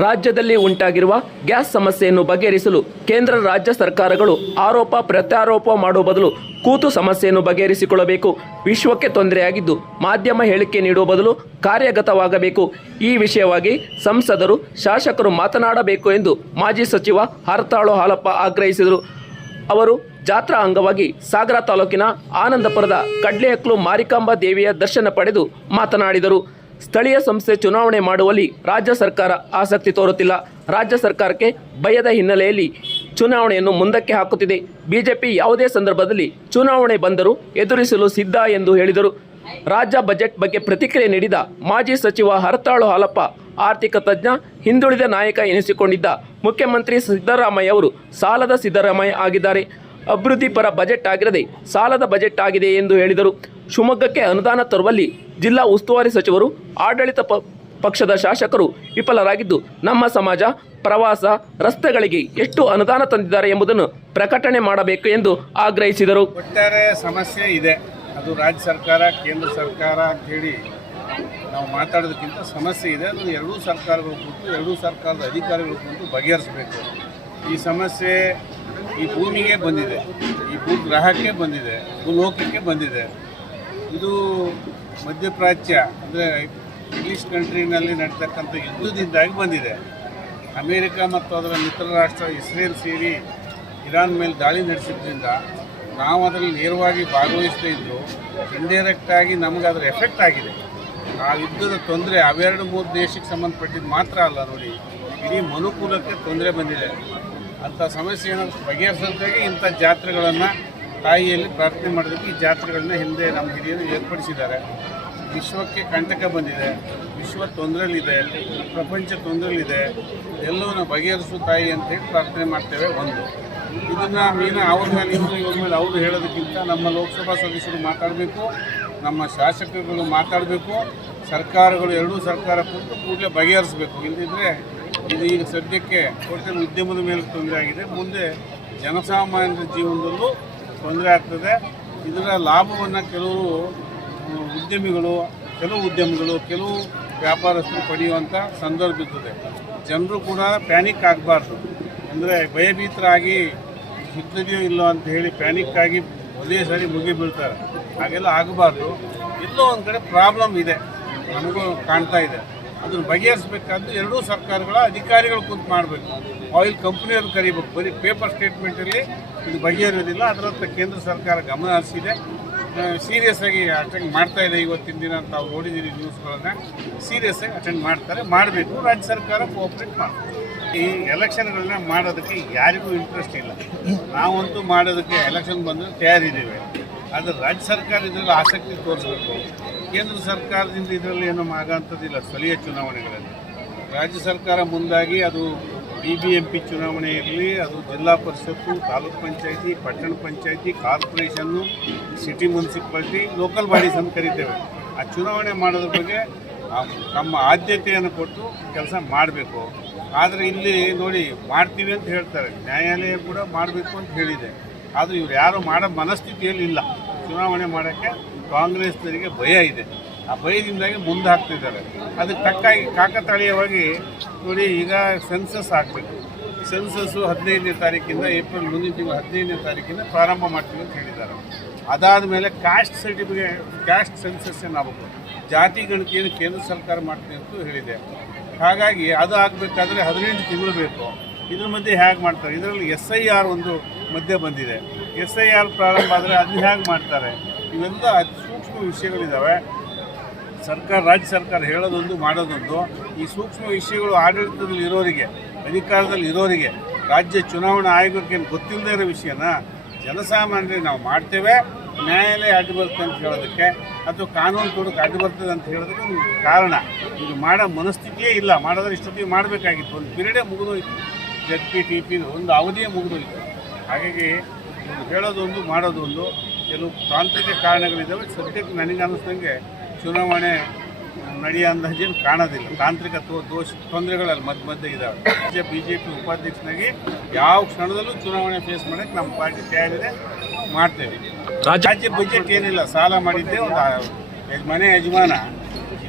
ರಾಜ್ಯದಲ್ಲಿ ಉಂಟಾಗಿರುವ ಗ್ಯಾಸ್ ಸಮಸ್ಯೆಯನ್ನು ಬಗೆಹರಿಸಲು ಕೇಂದ್ರ ರಾಜ್ಯ ಸರ್ಕಾರಗಳು ಆರೋಪ ಪ್ರತ್ಯಾರೋಪ ಮಾಡುವ ಬದಲು ಕೂತು ಸಮಸ್ಯೆಯನ್ನು ಬಗೆಹರಿಸಿಕೊಳ್ಳಬೇಕು. ವಿಶ್ವಕ್ಕೆ ತೊಂದರೆಯಾಗಿದ್ದು ಮಾಧ್ಯಮ ಹೇಳಿಕೆ ನೀಡುವ ಬದಲು ಕಾರ್ಯಗತವಾಗಬೇಕು. ಈ ವಿಷಯವಾಗಿ ಸಂಸದರು, ಶಾಸಕರು ಮಾತನಾಡಬೇಕು ಎಂದು ಮಾಜಿ ಸಚಿವ ಹರತಾಳು ಹಾಲಪ್ಪ ಆಗ್ರಹಿಸಿದರು. ಅವರು ಜಾತ್ರಾ ಅಂಗವಾಗಿ ಸಾಗರ ತಾಲೂಕಿನ ಆನಂದಪುರದ ಕಡ್ಲೆಹಕ್ಲು ಮಾರಿಕಾಂಬಾ ದೇವಿಯ ದರ್ಶನ ಪಡೆದು ಮಾತನಾಡಿದರು. ಸ್ಥಳೀಯ ಸಂಸ್ಥೆ ಚುನಾವಣೆ ಮಾಡುವಲ್ಲಿ ರಾಜ್ಯ ಸರ್ಕಾರ ಆಸಕ್ತಿ ತೋರುತ್ತಿಲ್ಲ. ರಾಜ್ಯ ಸರ್ಕಾರಕ್ಕೆ ಭಯದ ಹಿನ್ನೆಲೆಯಲ್ಲಿ ಚುನಾವಣೆಯನ್ನು ಮುಂದಕ್ಕೆ ಹಾಕುತ್ತಿದೆ. ಬಿಜೆಪಿ ಯಾವುದೇ ಸಂದರ್ಭದಲ್ಲಿ ಚುನಾವಣೆ ಬಂದರೂ ಎದುರಿಸಲು ಸಿದ್ಧ ಎಂದು ಹೇಳಿದರು. ರಾಜ್ಯ ಬಜೆಟ್ ಬಗ್ಗೆ ಪ್ರತಿಕ್ರಿಯೆ ನೀಡಿದ ಮಾಜಿ ಸಚಿವ ಹರತಾಳು ಹಾಲಪ್ಪ, ಆರ್ಥಿಕ ತಜ್ಞ, ಹಿಂದುಳಿದ ನಾಯಕ ಎನಿಸಿಕೊಂಡಿದ್ದ ಮುಖ್ಯಮಂತ್ರಿ ಸಿದ್ದರಾಮಯ್ಯ ಅವರು ಸಾಲದ ಸಿದ್ದರಾಮಯ್ಯ ಆಗಿದ್ದಾರೆ. ಅಭಿವೃದ್ಧಿ ಪರ ಬಜೆಟ್ ಆಗಿರದೆ ಸಾಲದ ಬಜೆಟ್ ಆಗಿದೆ ಎಂದು ಹೇಳಿದರು. ಶಿವಮೊಗ್ಗಕ್ಕೆ ಅನುದಾನ ತರುವಲ್ಲಿ ಜಿಲ್ಲಾ ಉಸ್ತುವಾರಿ ಸಚಿವರು, ಆಡಳಿತ ಪಕ್ಷದ ಶಾಸಕರು ವಿಫಲರಾಗಿದ್ದು, ನಮ್ಮ ಸಮಾಜ, ಪ್ರವಾಸ, ರಸ್ತೆಗಳಿಗೆ ಎಷ್ಟು ಅನುದಾನ ತಂದಿದ್ದಾರೆ ಎಂಬುದನ್ನು ಪ್ರಕಟಣೆ ಮಾಡಬೇಕು ಎಂದು ಆಗ್ರಹಿಸಿದರು. ಒಟ್ಟಾರೆ ಸಮಸ್ಯೆ ಇದೆ, ಅದು ರಾಜ್ಯ ಸರ್ಕಾರ, ಕೇಂದ್ರ ಸರ್ಕಾರ ಅಂತೇಳಿ ನಾವು ಮಾತಾಡೋದಕ್ಕಿಂತ ಸಮಸ್ಯೆ ಇದೆ. ಅದು ಎರಡೂ ಸರ್ಕಾರಗಳು ಕೂತು, ಎರಡೂ ಸರ್ಕಾರದ ಅಧಿಕಾರಿಗಳು ಕೂತು ಬಗೆಹರಿಸಬೇಕು. ಈ ಸಮಸ್ಯೆ ಈ ಭೂಮಿಗೆ ಬಂದಿದೆ, ಈ ಭೂಗ್ರಹಕ್ಕೆ ಬಂದಿದೆ, ಭೂಲೋಕಕ್ಕೆ ಬಂದಿದೆ. ಇದು ಮಧ್ಯಪ್ರಾಚ್ಯ ಅಂದರೆ ಇಂಗ್ಲೀಷ್ ಕಂಟ್ರಿನಲ್ಲಿ ನಡೀತಕ್ಕಂಥ ಯುದ್ಧದಿಂದಾಗಿ ಬಂದಿದೆ. ಅಮೇರಿಕ ಮತ್ತು ಅದರ ಮಿತ್ರ ರಾಷ್ಟ್ರ ಇಸ್ರೇಲ್ ಸೇರಿ ಇರಾನ್ ಮೇಲೆ ದಾಳಿ ನಡೆಸಿದ್ರಿಂದ ನಾವು ಅದರಲ್ಲಿ ನೇರವಾಗಿ ಭಾಗವಹಿಸದೇ ಇದ್ದರೂ ಇಂಡೈರೆಕ್ಟಾಗಿ ನಮಗೆ ಅದರ ಎಫೆಕ್ಟ್ ಆಗಿದೆ. ಆ ಯುದ್ಧದ ತೊಂದರೆ ಅವೆರಡು ಮೂರು ದೇಶಕ್ಕೆ ಸಂಬಂಧಪಟ್ಟಿದ್ದು ಮಾತ್ರ ಅಲ್ಲ, ನೋಡಿ ಇಡೀ ಮನುಕುಲಕ್ಕೆ ತೊಂದರೆ ಬಂದಿದೆ. ಅಂಥ ಸಮಸ್ಯೆಯನ್ನು ಬಗೆಹರಿಸೋದಕ್ಕಾಗಿ ಇಂಥ ಜಾತ್ರೆಗಳನ್ನು ತಾಯಿಯಲ್ಲಿ ಪ್ರಾರ್ಥನೆ ಮಾಡೋದಕ್ಕೆ ಈ ಜಾತ್ರೆಗಳನ್ನ ಹಿಂದೆ ನಮ್ಮ ಹಿರಿಯರು ಏರ್ಪಡಿಸಿದ್ದಾರೆ. ವಿಶ್ವಕ್ಕೆ ಕಂಟಕ ಬಂದಿದೆ, ವಿಶ್ವ ತೊಂದರೆಯಲ್ಲಿದೆ, ಪ್ರಪಂಚ ತೊಂದರೆಯಲ್ಲಿದೆ, ಎಲ್ಲವನ್ನು ಬಗೆಹರಿಸು ತಾಯಿ ಅಂತೇಳಿ ಪ್ರಾರ್ಥನೆ ಮಾಡ್ತೇವೆ. ಒಂದು ಇದನ್ನು ಅವ್ರ ಮೇಲೆ ಇವ್ರ ಮೇಲೆ ಅವರು ಹೇಳೋದಕ್ಕಿಂತ ನಮ್ಮ ಲೋಕಸಭಾ ಸದಸ್ಯರು ಮಾತಾಡಬೇಕು, ನಮ್ಮ ಶಾಸಕರುಗಳು ಮಾತಾಡಬೇಕು, ಸರ್ಕಾರಗಳು ಎರಡೂ ಸರ್ಕಾರ ಕೂಡಲೇ ಬಗೆಹರಿಸಬೇಕು. ಇಲ್ಲದಿದ್ದರೆ ಇದು ಈಗ ಸದ್ಯಕ್ಕೆ ಟೋಟಲ್ ಉದ್ಯಮದ ಮೇಲೆ ತೊಂದರೆ ಆಗಿದೆ, ಮುಂದೆ ಜನಸಾಮಾನ್ಯರ ಜೀವನದಲ್ಲೂ ತೊಂದರೆ ಆಗ್ತದೆ. ಇದರ ಲಾಭವನ್ನು ಕೆಲವು ಉದ್ಯಮಿಗಳು, ಕೆಲವು ವ್ಯಾಪಾರಸ್ಥರು ಪಡೆಯುವಂಥ ಸಂದರ್ಭ ಇರ್ತದೆ. ಜನರು ಕೂಡ ಪ್ಯಾನಿಕ್ ಆಗಬಾರ್ದು, ಅಂದರೆ ಭಯಭೀತರಾಗಿ ಸಿಗ್ತದೆಯೋ ಇಲ್ಲೋ ಅಂತ ಹೇಳಿ ಪ್ಯಾನಿಕ್ ಆಗಿ ಒಂದೇ ಸಾರಿ ಮುಗಿ ಬೀಳ್ತಾರೆ. ಹಾಗೆಲ್ಲ ಆಗಬಾರ್ದು. ಎಲ್ಲೋ ಒಂದು ಕಡೆ ಪ್ರಾಬ್ಲಮ್ ಇದೆ, ನಮಗೂ ಕಾಣ್ತಾ ಇದೆ. ಅದನ್ನು ಬಗೆಹರಿಸಬೇಕಾದ್ದು ಎರಡೂ ಸರ್ಕಾರಗಳ ಅಧಿಕಾರಿಗಳು ಕುಂತು ಮಾಡಬೇಕು. ಆಯಿಲ್ ಕಂಪ್ನಿಯವ್ರು ಕರಿಬೇಕು. ಬರೀ ಪೇಪರ್ ಸ್ಟೇಟ್ಮೆಂಟಲ್ಲಿ ಇದು ಬಗೆಹರಿಯೋದಿಲ್ಲ. ಅದರತ್ತ ಕೇಂದ್ರ ಸರ್ಕಾರ ಗಮನ ಹರಿಸಿದೆ, ಸೀರಿಯಸ್ ಆಗಿ ಅಟೆಂಡ್ ಮಾಡ್ತಾ ಇದೆ. ಇವತ್ತಿನ ದಿನ ತಾವು ನೋಡಿದ್ದೀರಿ ನ್ಯೂಸ್ಗಳನ್ನು, ಸೀರಿಯಸ್ ಆಗಿ ಅಟೆಂಡ್ ಮಾಡಬೇಕು. ರಾಜ್ಯ ಸರ್ಕಾರ ಕೋಆಪ್ರೇಟ್ ಮಾಡಬೇಕು. ಈ ಎಲೆಕ್ಷನ್ಗಳನ್ನ ಮಾಡೋದಕ್ಕೆ ಯಾರಿಗೂ ಇಂಟ್ರೆಸ್ಟ್ ಇಲ್ಲ. ನಾವಂತೂ ಮಾಡೋದಕ್ಕೆ ಎಲೆಕ್ಷನ್ ಬಂದರೆ ತಯಾರಿದ್ದೇವೆ. ಆದರೆ ರಾಜ್ಯ ಸರ್ಕಾರ ಇದರಲ್ಲಿ ಆಸಕ್ತಿ ತೋರಿಸಬೇಕು. ಕೇಂದ್ರ ಸರ್ಕಾರದಿಂದ ಇದರಲ್ಲಿ ಏನೋ ಆಗೋಂಥದ್ದಿಲ್ಲ. ಸ್ಥಳೀಯ ಚುನಾವಣೆಗಳಲ್ಲಿ ರಾಜ್ಯ ಸರ್ಕಾರ ಮುಂದಾಗಿ ಅದು BBMP ಚುನಾವಣೆ ಇರಲಿ, ಅದು ಜಿಲ್ಲಾ ಪರಿಷತ್ತು, ತಾಲೂಕ್ ಪಂಚಾಯಿತಿ, ಪಟ್ಟಣ panchayat, corporation, city municipality, local bodies ಅಂತ ಕರಿತೇವೆ. ಆ ಚುನಾವಣೆ ಮಾಡೋದ್ರ ಬಗ್ಗೆ ನಮ್ಮ ಆದ್ಯತೆಯನ್ನು ಕೊಟ್ಟು ಕೆಲಸ ಮಾಡಬೇಕು. ಆದರೆ ಇಲ್ಲಿ ನೋಡಿ ಮಾಡ್ತೀವಿ ಅಂತ ಹೇಳ್ತಾರೆ, ನ್ಯಾಯಾಲಯ ಕೂಡ ಮಾಡಬೇಕು ಅಂತ ಹೇಳಿದೆ. ಆದರೆ ಇವ್ರು ಯಾರು ಮಾಡೋ ಮನಸ್ಥಿತಿಯಲ್ಲಿ ಇಲ್ಲ. ಚುನಾವಣೆ ಮಾಡೋಕ್ಕೆ ಕಾಂಗ್ರೆಸ್ನವರಿಗೆ ಭಯ ಇದೆ. ಆ ಭಯದಿಂದಾಗಿ ಮುಂದೆ ಹಾಕ್ತಿದ್ದಾರೆ. ಅದಕ್ಕೆ ತಕ್ಕಾಗಿ ಕಾಕತಾಳೀಯವಾಗಿ ನೋಡಿ, ಈಗ ಸೆನ್ಸಸ್ ಆಗಬೇಕು. ಸೆನ್ಸಸ್ಸು 15ನೇ ತಾರೀಕಿಂದ, ಏಪ್ರಿಲ್ ಮುಂದಿನ ತಿಂಗಳು 15ನೇ ತಾರೀಕಿಂದ ಪ್ರಾರಂಭ ಮಾಡ್ತೀವಿ ಅಂತ ಹೇಳಿದ್ದಾರೆ. ಅದಾದ ಮೇಲೆ ಕ್ಯಾಸ್ಟ್ ಸೆನ್ಸಸ್ ಏನಾಗಬೇಕು, ಜಾತಿ ಗಣತಿಯನ್ನು ಕೇಂದ್ರ ಸರ್ಕಾರ ಮಾಡ್ತೀವಿ ಅಂತ ಹೇಳಿದೆ. ಹಾಗಾಗಿ ಅದು ಆಗಬೇಕಾದ್ರೆ 18 ತಿಂಗಳು ಬೇಕು. ಇದ್ರ ಮಧ್ಯೆ ಹೇಗೆ ಮಾಡ್ತಾರೆ? ಇದರಲ್ಲಿ SIR ಒಂದು ಮಧ್ಯೆ ಬಂದಿದೆ. SIR ಪ್ರಾರಂಭ ಆದರೆ ಅದನ್ನ ಹೇಗೆ ಮಾಡ್ತಾರೆ? ಇವೆಲ್ಲ ಸೂಕ್ಷ್ಮ ವಿಷಯಗಳಿದ್ದಾವೆ. ರಾಜ್ಯ ಸರ್ಕಾರ ಹೇಳೋದೊಂದು, ಮಾಡೋದೊಂದು. ಈ ಸೂಕ್ಷ್ಮ ವಿಷಯಗಳು ಆಡಳಿತದಲ್ಲಿ ಇರೋರಿಗೆ, ಅಧಿಕಾರದಲ್ಲಿ ಇರೋರಿಗೆ, ರಾಜ್ಯ ಚುನಾವಣಾ ಆಯೋಗಕ್ಕೆ ಗೊತ್ತಿಲ್ಲದೇ ಇರೋ ವಿಷಯನ ಜನಸಾಮಾನ್ಯರಿಗೆ ನಾವು ಮಾಡ್ತೇವೆ, ನ್ಯಾಯಾಲಯ ಅಡ್ಡು ಬರುತ್ತೆ ಅಂತ ಹೇಳೋದಕ್ಕೆ, ಅಥವಾ ಕಾನೂನು ತೊಡಕ್ಕೆ ಅಡ್ಡು ಬರ್ತದೆ ಅಂತ ಹೇಳೋದಕ್ಕೆ ಒಂದು ಕಾರಣ. ಇದು ಮಾಡೋ ಮನಸ್ಥಿತಿಯೇ ಇಲ್ಲ. ಮಾಡೋದ್ರೆ ಇಷ್ಟೊತ್ತಿಗೆ ಮಾಡಬೇಕಾಗಿತ್ತು. ಒಂದು ಪಿರಿಯಡೇ ಮುಗಿದೋಯ್ತು. ZP ಒಂದು ಅವಧಿಯೇ ಮುಗಿದೋಯ್ತು. ಹಾಗಾಗಿ ಹೇಳೋದೊಂದು, ಮಾಡೋದೊಂದು. ಕೆಲವು ತಾಂತ್ರಿಕ ಕಾರಣಗಳಿದ್ದಾವೆ. ಸದ್ಯಕ್ಕೆ ನನಗೆ ಅನ್ನಿಸ್ದಂಗೆ ಚುನಾವಣೆ ನಡೆಯೋ ಅಂದಾಜೇನು ಕಾಣೋದಿಲ್ಲ. ತಾಂತ್ರಿಕ ತೊಂದರೆಗಳಲ್ಲಿ ಮಧ್ಯೆ ಇದ್ದಾವೆ. BJP ಉಪಾಧ್ಯಕ್ಷನಾಗಿ ಯಾವ ಕ್ಷಣದಲ್ಲೂ ಚುನಾವಣೆ ಫೇಸ್ ಮಾಡೋಕ್ಕೆ ನಮ್ಮ ಪಾರ್ಟಿ ತಯಾರಿದೆ, ಮಾಡ್ತೇವೆ. ರಾಜ್ಯ ಬಜೆಟ್ ಏನಿಲ್ಲ, ಸಾಲ ಮಾಡಿದ್ದೆ. ಒಂದು ಮನೆ ಯಜಮಾನ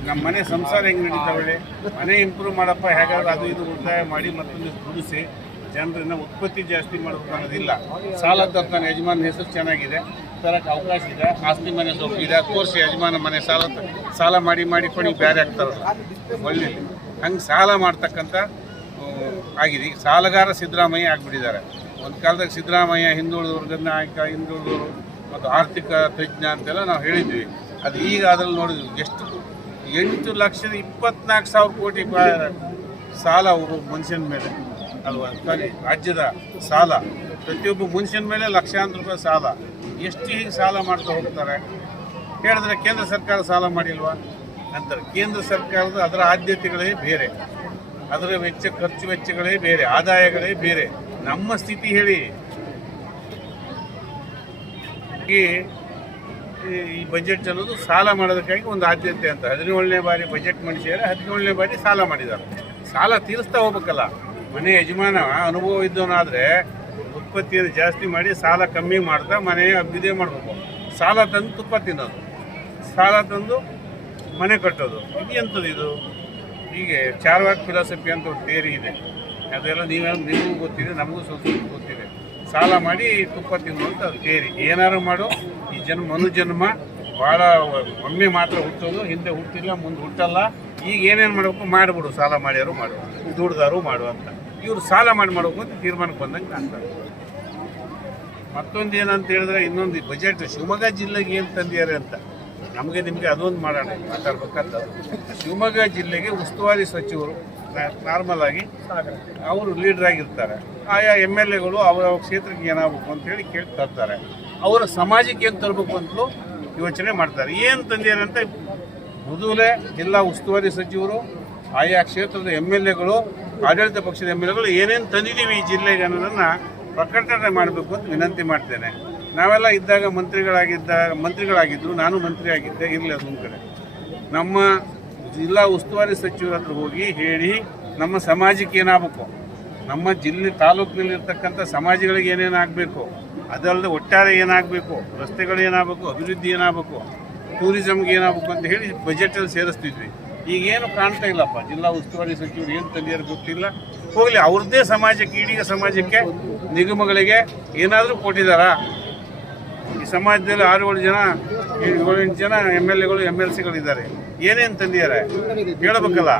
ನಮ್ಮ ಮನೆ ಸಂಸಾರ ಹೆಂಗೆ ನಡೀತಾವಳೆ, ಮನೆ ಇಂಪ್ರೂವ್ ಮಾಡಪ್ಪ, ಹೇಗಾದ್ರೂ ಅದು ಇದು ಉಳಿತಾಯ ಮಾಡಿ ಮತ್ತೊಂದು ದುಡಿಸಿ ಜನರನ್ನ ಉತ್ಪತ್ತಿ ಜಾಸ್ತಿ ಮಾಡಬೇಕು ಅನ್ನೋದಿಲ್ಲ. ಸಾಲ ತರ್ತಾನೆ, ಯಜಮಾನ ಹೆಸರು ಚೆನ್ನಾಗಿದೆ, ತರಕ್ಕೆ ಅವಕಾಶ ಇದೆ, ಆಸ್ತಿ ಮನೆ ಸ್ವಲ್ಪ ಇದೆ, ತೋರಿಸಿ ಯಜಮಾನ ಮನೆ ಸಾಲ ಮಾಡಿ ಕೊಡಿ ಬೇರೆ ಆಗ್ತಾರಲ್ಲ ಒಳ್ಳೆ ಹಂಗೆ ಸಾಲ ಮಾಡ್ತಕ್ಕಂಥ ಆಗಿದೆ. ಈಗ ಸಾಲಗಾರ ಸಿದ್ದರಾಮಯ್ಯ ಆಗಿಬಿಟ್ಟಿದ್ದಾರೆ. ಒಂದು ಕಾಲದಾಗ ಸಿದ್ದರಾಮಯ್ಯ ಹಿಂದುಳಿದವ್ರಿಗೆ ನಾಯಕ, ಹಿಂದುಳಿದವರು ಮತ್ತು ಆರ್ಥಿಕ ತಜ್ಞ ಅಂತೆಲ್ಲ ನಾವು ಹೇಳಿದ್ವಿ. ಅದು ಈಗ ಅದ್ರಲ್ಲಿ ನೋಡಿದ್ವಿ ಎಷ್ಟು 8,24,000 ಕೋಟಿ ಸಾಲ ಅವರು ಮನುಷ್ಯನ ಮೇಲೆ ಅಲ್ವಾ, ಸಾರಿ ರಾಜ್ಯದ ಸಾಲ, ಪ್ರತಿಯೊಬ್ಬ ಮನುಷ್ಯನ ಮೇಲೆ ಲಕ್ಷಾಂತರ ರೂಪಾಯಿ ಸಾಲ. ಎಷ್ಟು ಹೀಗೆ ಸಾಲ ಮಾಡ್ತಾ ಹೋಗ್ತಾರೆ ಹೇಳಿದ್ರೆ ಕೇಂದ್ರ ಸರ್ಕಾರ ಸಾಲ ಮಾಡಿಲ್ವಾ ಅಂತಾರೆ. ಕೇಂದ್ರ ಸರ್ಕಾರದ ಅದರ ಆದ್ಯತೆಗಳೇ ಬೇರೆ, ಅದರ ಖರ್ಚು ವೆಚ್ಚಗಳೇ ಬೇರೆ, ಆದಾಯಗಳೇ ಬೇರೆ. ನಮ್ಮ ಸ್ಥಿತಿ ಹೇಳಿ ಈ ಬಜೆಟ್ ಅನ್ನೋದು ಸಾಲ ಮಾಡೋದಕ್ಕಾಗಿ ಒಂದು ಆದ್ಯತೆ ಅಂತ 17ನೇ ಬಾರಿ ಬಜೆಟ್ ಮಂಡಿಸಿದರೆ 17ನೇ ಬಾರಿ ಸಾಲ ಮಾಡಿದ್ದಾರೆ. ಸಾಲ ತೀರಿಸ್ತಾ ಹೋಗ್ಬೇಕಲ್ಲ. ಮನೆ ಯಜಮಾನ ಅನುಭವ ಇದ್ದವನಾದರೆ ಉತ್ಪತ್ತಿಯನ್ನು ಜಾಸ್ತಿ ಮಾಡಿ ಸಾಲ ಕಮ್ಮಿ ಮಾಡ್ತಾ ಮನೆ ಅಭಿವೃದ್ಧಿ ಮಾಡಬೇಕು. ಸಾಲ ತಂದು ತುಪ್ಪ ತಿನ್ನೋದು, ಸಾಲ ತಂದು ಮನೆ ಕಟ್ಟೋದು, ಇದು ಎಂಥದ್ದು ಇದು? ಹೀಗೆ ಚಾರ್ವಾಕ್ ಫಿಲಾಸಫಿ ಅಂತ ಒಂದು ಥಿಯರಿ ಇದೆ, ಅದೆಲ್ಲ ನಿಮಗೂ ಗೊತ್ತಿದೆ, ನಮಗೂ ಸ್ವಲ್ಪ ಗೊತ್ತಿದೆ. ಸಾಲ ಮಾಡಿ ತುಪ್ಪ ತಿನ್ನುವಂಥ ಥಿಯರಿ. ಏನಾದ್ರು ಮಾಡು, ಈ ಮನುಜನ್ಮ ಭಾಳ ಒಮ್ಮೆ ಮಾತ್ರ ಹುಟ್ಟೋದು, ಹಿಂದೆ ಹುಟ್ಟಿಲ್ಲ, ಮುಂದೆ ಹುಟ್ಟಲ್ಲ. ಈಗ ಏನೇನು ಮಾಡಬೇಕು ಮಾಡಿಬಿಡು, ಸಾಲ ಮಾಡ್ಯಾರು ಮಾಡು, ದುಡ್ದಾರು ಮಾಡು ಅಂತ. ಇವರು ಸಾಲ ಮಾಡಬೇಕು ಅಂತ ತೀರ್ಮಾನಕ್ಕೆ ಬಂದಂಗೆ ಕಾಣ್ತಾರೆ. ಮತ್ತೊಂದು ಏನಂತ ಹೇಳಿದ್ರೆ, ಇನ್ನೊಂದು ಬಜೆಟ್ ಶಿವಮೊಗ್ಗ ಜಿಲ್ಲೆಗೆ ಏನು ತಂದಿದ್ದಾರೆ ಅಂತ ನಿಮಗೆ ಅದೊಂದು ಮಾಡೋಣ ಮಾತಾಡ್ಬೇಕಂತ. ಶಿವಮೊಗ್ಗ ಜಿಲ್ಲೆಗೆ ಉಸ್ತುವಾರಿ ಸಚಿವರು ನಾರ್ಮಲ್ ಆಗಿ ಅವರು ಲೀಡರ್ ಆಗಿರ್ತಾರೆ. ಆಯಾ MLAಗಳು ಅವರ ಕ್ಷೇತ್ರಕ್ಕೆ ಏನಾಗಬೇಕು ಅಂತೇಳಿ ಕೇಳಿ ತರ್ತಾರೆ. ಅವರ ಸಮಾಜಕ್ಕೆ ಏನು ತರಬೇಕು ಅಂತಲೂ ಯೋಚನೆ ಮಾಡ್ತಾರೆ. ಏನು ತಂದಿದ್ದಾರೆ ಅಂತ ಮೊದಲೇ ಜಿಲ್ಲಾ ಉಸ್ತುವಾರಿ ಸಚಿವರು, ಆಯಾ ಕ್ಷೇತ್ರದ MLAಗಳು, ಆಡಳಿತ ಪಕ್ಷದ MLAಗಳು ಏನೇನು ತಂದಿದ್ದೀವಿ ಈ ಜಿಲ್ಲೆಗೆ ಅನ್ನೋದನ್ನು ಪ್ರಕಟಣೆ ಮಾಡಬೇಕು ಅಂತ ವಿನಂತಿ ಮಾಡ್ತೇನೆ. ನಾವೆಲ್ಲ ಇದ್ದಾಗ ಮಂತ್ರಿಗಳಾಗಿದ್ದರು, ನಾನು ಮಂತ್ರಿ ಆಗಿದ್ದೆ, ಇರಲಿ ಅದೊಂದು ಕಡೆ. ನಮ್ಮ ಜಿಲ್ಲಾ ಉಸ್ತುವಾರಿ ಸಚಿವರ ಹತ್ರ ಹೋಗಿ ಹೇಳಿ ನಮ್ಮ ಸಮಾಜಕ್ಕೆ ಏನಾಗಬೇಕು, ನಮ್ಮ ಜಿಲ್ಲೆ ತಾಲೂಕಿನಲ್ಲಿರ್ತಕ್ಕಂಥ ಸಮಾಜಗಳಿಗೆ ಏನೇನಾಗಬೇಕು, ಅದಲ್ಲದೆ ಒಟ್ಟಾರೆ ಏನಾಗಬೇಕು, ರಸ್ತೆಗಳು ಏನಾಗಬೇಕು, ಅಭಿವೃದ್ಧಿ ಏನಾಗಬೇಕು, ಟೂರಿಸಮ್ಗೆ ಏನಾಗಬೇಕು ಅಂತ ಹೇಳಿ ಬಜೆಟಲ್ಲಿ ಸೇರಿಸ್ತಿದ್ವಿ. ಈಗೇನು ಕಾಣ್ತಾ ಇಲ್ಲಪ್ಪ. ಜಿಲ್ಲಾ ಉಸ್ತುವಾರಿ ಸಚಿವರು ಏನು ತಂದಿದ್ದಾರೆ ಗೊತ್ತಿಲ್ಲ. ಹೋಗಲಿ, ಅವ್ರದ್ದೇ ಸಮಾಜಕ್ಕೆ, ಇಡೀ ಸಮಾಜಕ್ಕೆ, ನಿಗಮಗಳಿಗೆ ಏನಾದರೂ ಕೊಟ್ಟಿದ್ದಾರಾ? ಈ ಸಮಾಜದಲ್ಲಿ 6-7 ಜನ 7-8 ಜನ MLAಗಳು MLCಗಳಿದ್ದಾರೆ. ಏನೇನು ತಂದಿದ್ದಾರೆ ಹೇಳಬೇಕಲ್ಲ.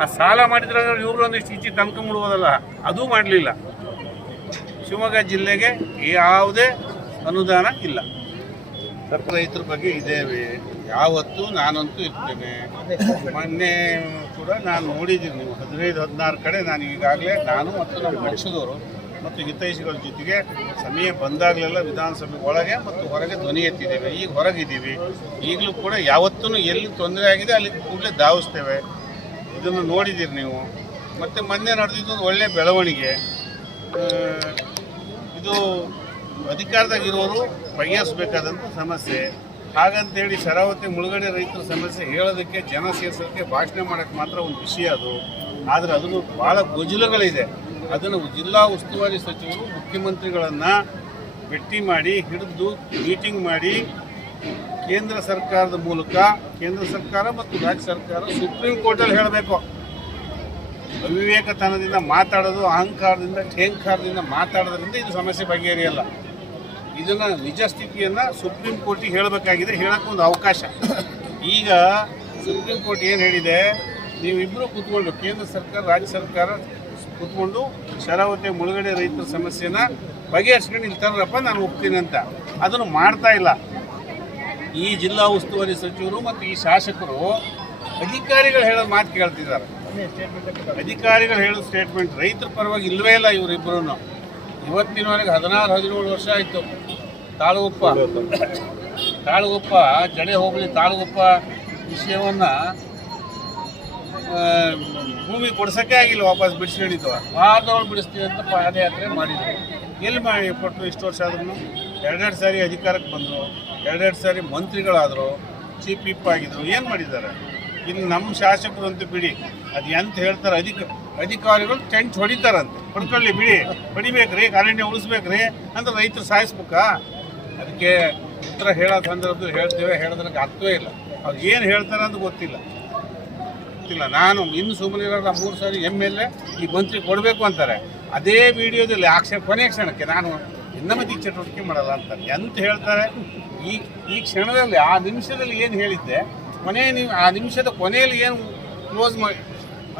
ಆ ಸಾಲ ಮಾಡಿದ್ರೆ ಇವರು ಒಂದಿಷ್ಟು ಈಚೆ ತಂದ್ಕೊಂಡ್ಬಿಡ್ಬೋದಲ್ಲ, ಅದೂ ಮಾಡಲಿಲ್ಲ. ಶಿವಮೊಗ್ಗ ಜಿಲ್ಲೆಗೆ ಯಾವುದೇ ಅನುದಾನ ಇಲ್ಲ. ರೈತರ ಬಗ್ಗೆ ಇದ್ದೇವೆ ಯಾವತ್ತೂ, ನಾನಂತೂ ಇರ್ತೇನೆ. ಮೊನ್ನೆ ಕೂಡ ನಾನು ನೋಡಿದ್ದೀನಿ, ನೀವು 15-16 ಕಡೆ ನಾನು ಈಗಾಗಲೇ ನಾನು ಮತ್ತು ನಮ್ಮ ಪಕ್ಷದವರು ಮತ್ತು ಹಿತೈಷಿಗಳ ಜೊತೆಗೆ ಸಮಯ ಬಂದಾಗಲೆಲ್ಲ ವಿಧಾನಸಭೆ ಒಳಗೆ ಮತ್ತು ಹೊರಗೆ ಧ್ವನಿ ಎತ್ತಿದ್ದೇವೆ. ಈಗ ಹೊರಗಿದ್ದೀವಿ, ಈಗಲೂ ಕೂಡ ಯಾವತ್ತೂ ಎಲ್ಲಿ ತೊಂದರೆ ಆಗಿದೆ ಅಲ್ಲಿ ಕೂಡಲೇ ಧಾವಿಸ್ತೇವೆ. ಇದನ್ನು ನೋಡಿದ್ದೀರಿ ನೀವು. ಮತ್ತು ಮೊನ್ನೆ ನಡೆದಿದ್ದು ಒಳ್ಳೆಯ ಬೆಳವಣಿಗೆ. ಇದು ಅಧಿಕಾರದಾಗಿರೋರು ಬಗೆಹರಿಸಬೇಕಾದಂಥ ಸಮಸ್ಯೆ. ಹಾಗಂತೇಳಿ ಶರಾವತಿ ಮುಳುಗಡೆ ರೈತರ ಸಮಸ್ಯೆ ಹೇಳೋದಕ್ಕೆ, ಜನ ಸೇರಿಸೋದಕ್ಕೆ, ಭಾಷಣ ಮಾಡೋಕ್ಕೆ ಮಾತ್ರ ಒಂದು ವಿಷಯ ಅದು. ಆದರೆ ಅದನ್ನು ಭಾಳ ಗೊಜಲುಗಳಿದೆ. ಅದನ್ನು ಜಿಲ್ಲಾ ಉಸ್ತುವಾರಿ ಸಚಿವರು ಮುಖ್ಯಮಂತ್ರಿಗಳನ್ನು ಭೇಟಿ ಮಾಡಿ, ಹಿಡಿದು ಮೀಟಿಂಗ್ ಮಾಡಿ, ಕೇಂದ್ರ ಸರ್ಕಾರದ ಮೂಲಕ, ಕೇಂದ್ರ ಸರ್ಕಾರ ಮತ್ತು ರಾಜ್ಯ ಸರ್ಕಾರ ಸುಪ್ರೀಂ ಕೋರ್ಟಲ್ಲಿ ಹೇಳಬೇಕು. ಅವಿವೇಕತನದಿಂದ ಮಾತಾಡೋದು, ಅಹಂಕಾರದಿಂದ, ಠೇಂಕಾರದಿಂದ ಮಾತಾಡೋದ್ರಿಂದ ಇದು ಸಮಸ್ಯೆ ಬಗೆಹರಿಯಲ್ಲ. ಇದನ್ನು ನಿಜ ಸ್ಥಿತಿಯನ್ನು ಸುಪ್ರೀಂ ಕೋರ್ಟಿಗೆ ಹೇಳಬೇಕಾಗಿದೆ, ಹೇಳೋಕ್ಕೊಂದು ಅವಕಾಶ. ಈಗ ಸುಪ್ರೀಂ ಕೋರ್ಟ್ ಏನು ಹೇಳಿದೆ, ನೀವಿಬ್ಬರು ಕೂತ್ಕೊಂಡು, ಕೇಂದ್ರ ಸರ್ಕಾರ ರಾಜ್ಯ ಸರ್ಕಾರ ಕೂತ್ಕೊಂಡು ಶರಾವತಿ ಮುಳುಗಡೆ ರೈತರ ಸಮಸ್ಯೆನ ಬಗೆಹರಿಸ್ಕೊಂಡು ಇಲ್ಲಿ ತರ್ರಪ್ಪ, ನಾನು ಒಪ್ತೀನಿ ಅಂತ. ಅದನ್ನು ಮಾಡ್ತಾ ಇಲ್ಲ. ಈ ಜಿಲ್ಲಾ ಉಸ್ತುವಾರಿ ಸಚಿವರು ಮತ್ತು ಈ ಶಾಸಕರು ಅಧಿಕಾರಿಗಳು ಹೇಳೋ ಮಾತು ಕೇಳ್ತಿದ್ದಾರೆ. ಅಧಿಕಾರಿಗಳು ಹೇಳೋ ಸ್ಟೇಟ್ಮೆಂಟ್ ರೈತರ ಪರವಾಗಿ ಇಲ್ಲವೇ ಇಲ್ಲ. ಇವರಿಬ್ಬರೂ ಇವತ್ತಿನವರೆಗೆ 16-17 ವರ್ಷ ಆಯಿತು. ತಾಳುಗುಪ್ಪ ಜಡೆ ಹೋಬಳಿ ತಾಳುಗುಪ್ಪ ವಿಷಯವನ್ನು ಭೂಮಿ ಕೊಡ್ಸೋಕ್ಕೆ ಆಗಿಲ್ಲ, ವಾಪಸ್ ಬಿಡಿಸ್ಕೊಂಡಿದ್ದು. ವಾರದವ್ರು ಬಿಡಿಸ್ತೀವಿ ಅಂತ ಪಾದಯಾತ್ರೆ ಮಾಡಿದ್ರು. ಎಲ್ಲಿ ಮಾಡಿ ಕೊಟ್ಟರು? ಇಷ್ಟು ವರ್ಷ ಆದ್ರೂ 2 ಸಾರಿ ಅಧಿಕಾರಕ್ಕೆ ಬಂದರು, 2 ಸಾರಿ ಮಂತ್ರಿಗಳಾದರು, ಚೀಫ್ ವಿಪ್ ಆಗಿದ್ರು. ಏನು ಮಾಡಿದ್ದಾರೆ? ಇನ್ನು ನಮ್ಮ ಶಾಸಕರು ಅಂತ ಬಿಡಿ, ಅದು ಎಂತ ಹೇಳ್ತಾರೆ, ಅಧಿಕಾರಿಗಳು ಟೆಂಟ್ ಹೊಡಿತಾರಂತೆ. ಹೊಡ್ಕೊಳ್ಳಿ ಬಿಡಿ, ಹೊಡಿಬೇಕ್ರಿ, ಅರಣ್ಯ ಉಳಿಸ್ಬೇಕ್ರಿ ಅಂತ ರೈತರು ಸಾಯಿಸ್ಬೇಕಾ? ಅದಕ್ಕೆ ಉತ್ತರ ಹೇಳೋ ಸಂದರ್ಭದಲ್ಲಿ ಹೇಳ್ತೇವೆ, ಹೇಳೋದ್ರಿಗೆ ಅರ್ಥವೇ ಇಲ್ಲ. ಅವ್ರು ಏನು ಹೇಳ್ತಾರೆ ಅಂತ ಗೊತ್ತಿಲ್ಲ. ನಾನು ಇನ್ನು ಸುಮ್ಮನೆ ಇರೋಲ್ಲ, 3 ಸಾರಿ MLA ಈ ಮಂತ್ರಿ ಕೊಡಬೇಕು ಅಂತಾರೆ. ಅದೇ ವಿಡಿಯೋದಲ್ಲಿ ಕೊನೆ ಕ್ಷಣಕ್ಕೆ ನಾನು ಇನ್ನಮತಿ ಚಟುವಟಿಕೆ ಮಾಡಲ್ಲ ಅಂತಾರೆ. ಎಂತ ಹೇಳ್ತಾರೆ? ಈ ಕ್ಷಣದಲ್ಲಿ ಆ ನಿಮಿಷದಲ್ಲಿ ಏನು ಹೇಳಿದ್ದೆ, ಆ ನಿಮಿಷದ ಕೊನೆಯಲ್ಲಿ ಏನು ಕ್ಲೋಸ್ ಮಾಡಿ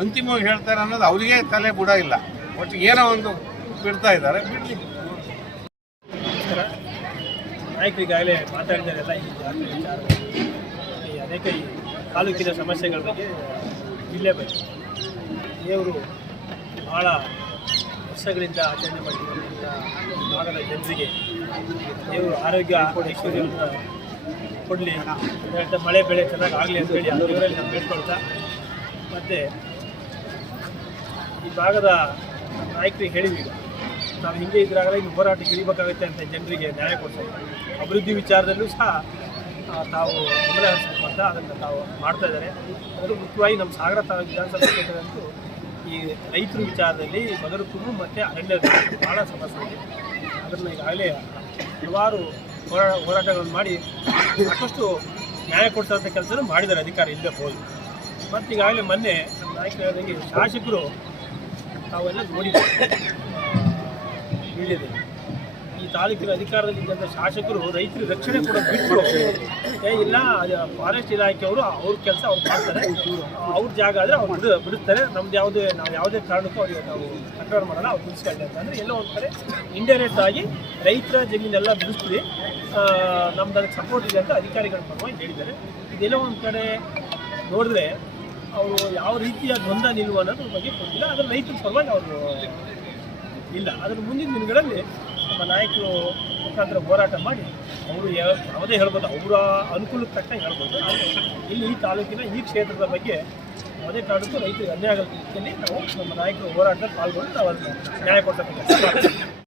ಅಂತಿಮವಾಗಿ ಹೇಳ್ತಾರೆ ಅನ್ನೋದು ಅವರಿಗೆ ತಲೆ ಬುಡ ಇಲ್ಲ. ಒಟ್ಟು ಏನೋ ಒಂದು ಬಿಡ್ತಾ ಇದ್ದಾರೆ, ಬಿಡಲಿ. ನಾಯಕರಿಗಾಗಲೇ ಮಾತಾಡಿದಾರೆಲ್ಲ ಈ ಜಾತ್ರೆ ವಿಚಾರದಲ್ಲಿ ಅನೇಕ ಈ ತಾಲೂಕಿನ ಸಮಸ್ಯೆಗಳ ಬಗ್ಗೆ ಜಿಲ್ಲೆ ಬಗ್ಗೆ ದೇವರು ಭಾಳ ವರ್ಷಗಳಿಂದ ಆಚರಣೆ ಮಾಡಿರುವಂಥ ಈ ಭಾಗದ ಜನರಿಗೆ ದೇವರು ಆರೋಗ್ಯ ಐಶ್ವರ್ಯವನ್ನು ಕೊಡಲಿ, ಮಳೆ ಬೆಳೆ ಚೆನ್ನಾಗಿ ಆಗಲಿ ಅಂತೇಳಿ ಆ ದೇವರಲ್ಲಿ ನಾವು ಬೇಡ್ಕೊಳ್ತಾ, ಮತ್ತು ಈ ಭಾಗದ ನಾಯಕರಿಗೆ ಹೇಳಿದ್ವಿ, ನಾವು ಹಿಂಗೆ ಇದ್ರಾಗಲೇ ಇನ್ನು ಹೋರಾಟಕ್ಕೆ ಇಳಿಬೇಕಾಗುತ್ತೆ ಅಂತ ಜನರಿಗೆ ನ್ಯಾಯ ಕೊಡ್ತಾರೆ. ಅಭಿವೃದ್ಧಿ ವಿಚಾರದಲ್ಲೂ ಸಹ ತಾವು ಗಮನ ಹರಿಸಬೇಕು ಅಂತ ಅದನ್ನು ತಾವು ಮಾಡ್ತಾ ಇದ್ದಾರೆ. ಅದರ ಮುಖ್ಯವಾಗಿ ನಮ್ಮ ಸಾಗರ ತಾಲೂಕು ವಿಧಾನಸಭಾ ಕ್ಷೇತ್ರದಂತೂ ಈ ರೈತರ ವಿಚಾರದಲ್ಲಿ ಬಗರುಕುರು ಮತ್ತು ಅರಣ್ಯ ಭಾಳ ಸಮಸ್ಯೆ ಇದೆ. ಅದನ್ನು ಈಗಾಗಲೇ ಹಲವಾರು ಹೋರಾಟಗಳನ್ನು ಮಾಡಿ ಸಾಕಷ್ಟು ನ್ಯಾಯ ಕೊಡ್ತಕ್ಕಂಥ ಕೆಲಸನೂ ಮಾಡಿದ್ದಾರೆ ಅಧಿಕಾರಿ ಇಲ್ಲದೆ ಹೋಗಿ. ಮತ್ತು ಈಗಾಗಲೇ ಮೊನ್ನೆ ನಮ್ಮ ನಾಯಕರು ಹೇಳಿದಂಗೆ ಶಾಸಕರು ತಾವೆಲ್ಲ ನೋಡಿದ್ದಾರೆ ವಿಡಿಯೋದಲ್ಲಿ, ಈ ತಾಲೂಕಿನ ಅಧಿಕಾರದಲ್ಲಿದ್ದಂಥ ಶಾಸಕರು ರೈತರ ರಕ್ಷಣೆ ಕೂಡ ಬಿಟ್ಟು ಇಲ್ಲ ಫಾರೆಸ್ಟ್ ಇಲಾಖೆಯವರು ಅವ್ರ ಕೆಲಸ ಅವ್ರು ಮಾಡ್ತಾರೆ, ಅವ್ರ ಜಾಗ ಆದರೆ ಅವ್ರು ಬಿಡುತ್ತಾರೆ, ನಾವು ಯಾವುದೇ ಕಾರಣಕ್ಕೂ ಅವ್ರಿಗೆ ನಾವು ತಕರಾರು ಮಾಡಲ್ಲ, ಅವ್ರು ಬಿಡಿಸ್ಕೊಳ್ತಾರೆ ಅಂತಂದರೆ ಎಲ್ಲೋ ಒಂದು ಕಡೆ ಇಂಡೈರೆಕ್ಟ್ ಆಗಿ ರೈತರ ಜಮೀನೆಲ್ಲ ಬಿಡಿಸ್ತೀವಿ, ನಮ್ದು ಅದಕ್ಕೆ ಸಪೋರ್ಟ್ ಇದೆ ಅಂತ ಅಧಿಕಾರಿಗಳ ಪರವಾಗಿ ಹೇಳಿದ್ದಾರೆ. ಇದೆಲ್ಲೋ ಒಂದು ಕಡೆ ನೋಡಿದ್ರೆ ಅವರು ಯಾವ ರೀತಿಯ ದ್ವಂದ್ವ ನಿಲುವು ಅನ್ನೋದ್ರ ಬಗ್ಗೆ ಗೊತ್ತಿಲ್ಲ. ಅದರ ರೈತರ ಪರವಾಗಿ ಅವರು ಇಲ್ಲ. ಅದರ ಮುಂದಿನ ದಿನಗಳಲ್ಲಿ ನಮ್ಮ ನಾಯಕರು ಮುಖಾಂತರ ಹೋರಾಟ ಮಾಡಿ ಅವರು ಯಾವುದೇ ಹೇಳ್ಬೋದು, ಅವರ ಅನುಕೂಲಕ್ಕೆ ತಕ್ಕ ಹೇಳ್ಬೋದು. ಆದರೆ ಇಲ್ಲಿ ಈ ತಾಲೂಕಿನ ಈ ಕ್ಷೇತ್ರದ ಬಗ್ಗೆ ಯಾವುದೇ ಕಾರಣಕ್ಕೂ ರೈತರಿಗೆ ಅನ್ಯಾಯ ಆಗೋ ರೀತಿಯಲ್ಲಿ ನಾವು ನಮ್ಮ ನಾಯಕರು ಹೋರಾಟದಲ್ಲಿ ಪಾಲ್ಗೊಂಡು ನಾವು ಅದನ್ನು ನ್ಯಾಯ ಕೊಡ್ತಕ್ಕಂಥ